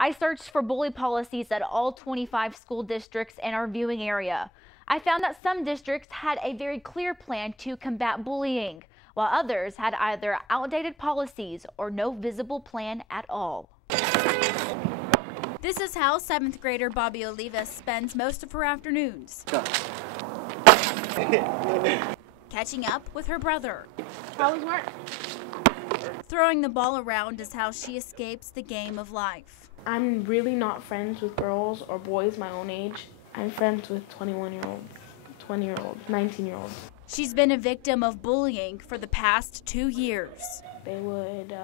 I searched for bully policies at all 25 school districts in our viewing area. I found that some districts had a very clear plan to combat bullying, while others had either outdated policies or no visible plan at all. This is how 7th grader Bobbie Olivas spends most of her afternoons. Catching up with her brother. How was work? Throwing the ball around is how she escapes the game of life. I'm really not friends with girls or boys my own age. I'm friends with 21-year-olds, 20-year-olds, 19-year-olds. She's been a victim of bullying for the past 2 years. They would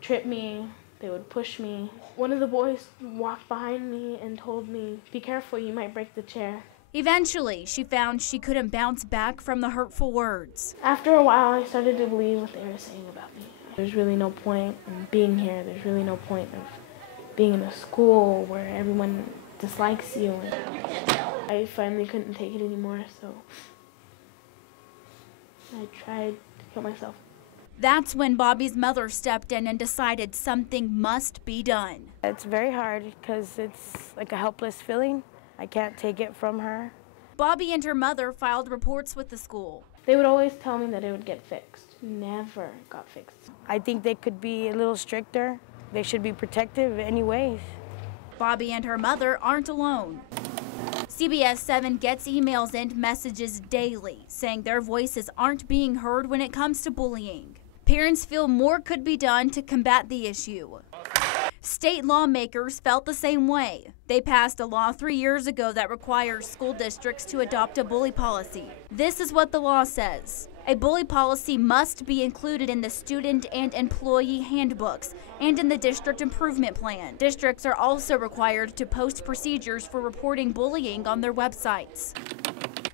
trip me, they would push me. One of the boys walked behind me and told me, "Be careful, you might break the chair." Eventually, she found she couldn't bounce back from the hurtful words. After a while, I started to believe what they were saying about me. There's really no point in being here. There's really no point of being in a school where everyone dislikes you. And I finally couldn't take it anymore, so I tried to kill myself. That's when Bobbie's mother stepped in and decided something must be done. It's very hard because it's like a helpless feeling. I can't take it from her. Bobbie and her mother filed reports with the school. They would always tell me that it would get fixed. Never got fixed. I think they could be a little stricter. They should be protective anyways. Bobbie and her mother aren't alone. CBS 7 gets emails and messages daily saying their voices aren't being heard when it comes to bullying. Parents feel more could be done to combat the issue. State lawmakers felt the same way. They passed a law 3 years ago that requires school districts to adopt a bully policy. This is what the law says. A bully policy must be included in the student and employee handbooks and in the district improvement plan. Districts are also required to post procedures for reporting bullying on their websites.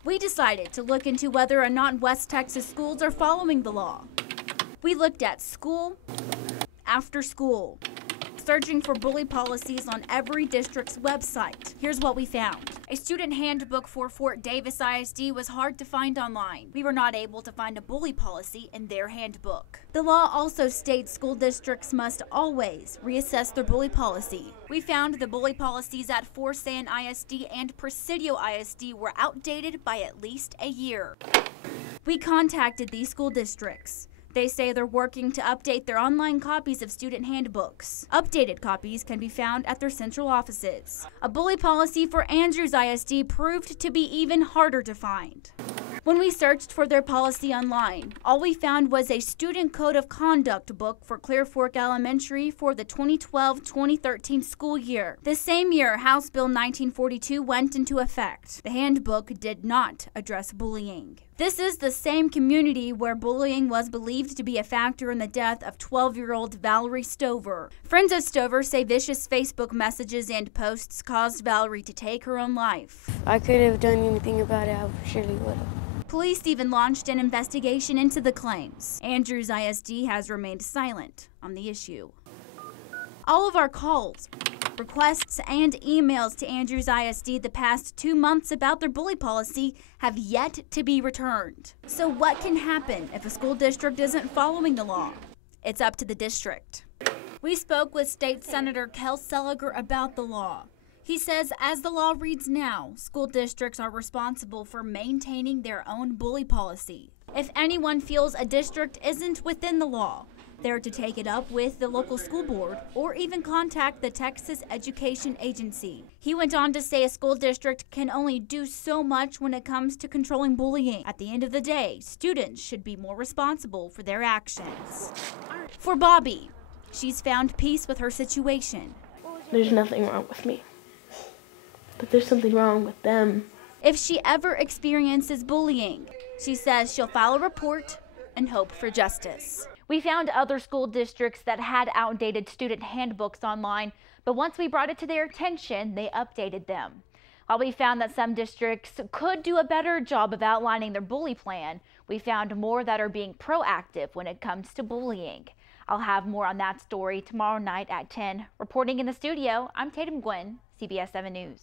We decided to look into whether or not West Texas schools are following the law. We looked at school after school, searching for bully policies on every district's website. Here's what we found. A student handbook for Fort Davis ISD was hard to find online. We were not able to find a bully policy in their handbook. The law also states school districts must always reassess their bully policy. We found the bully policies at Fort San ISD and Presidio ISD were outdated by at least a year. We contacted these school districts. They say they're working to update their online copies of student handbooks. Updated copies can be found at their central offices. A bully policy for Andrews ISD proved to be even harder to find. When we searched for their policy online, all we found was a student code of conduct book for Clear Fork Elementary for the 2012-2013 school year. The same year, House Bill 1942 went into effect. The handbook did not address bullying. This is the same community where bullying was believed to be a factor in the death of 12-year-old Valerie Stover. Friends of Stover say vicious Facebook messages and posts caused Valerie to take her own life. I could have done anything about it, I surely would have. Police even launched an investigation into the claims. Andrews ISD has remained silent on the issue. All of our calls, requests, and emails to Andrews ISD the past 2 months about their bully policy have yet to be returned. So what can happen if a school district isn't following the law? It's up to the district. We spoke with State Senator Kel Seliger about the law. He says as the law reads now, school districts are responsible for maintaining their own bully policy. If anyone feels a district isn't within the law, they're to take it up with the local school board or even contact the Texas Education Agency. He went on to say a school district can only do so much when it comes to controlling bullying. At the end of the day, students should be more responsible for their actions. For Bobbie, she's found peace with her situation. There's nothing wrong with me, but there's something wrong with them. If she ever experiences bullying, she says she'll file a report and hope for justice. We found other school districts that had outdated student handbooks online, but once we brought it to their attention, they updated them. While we found that some districts could do a better job of outlining their bully plan, we found more that are being proactive when it comes to bullying. I'll have more on that story tomorrow night at 10. Reporting in the studio, I'm Tatum Gwynn, CBS 7 News.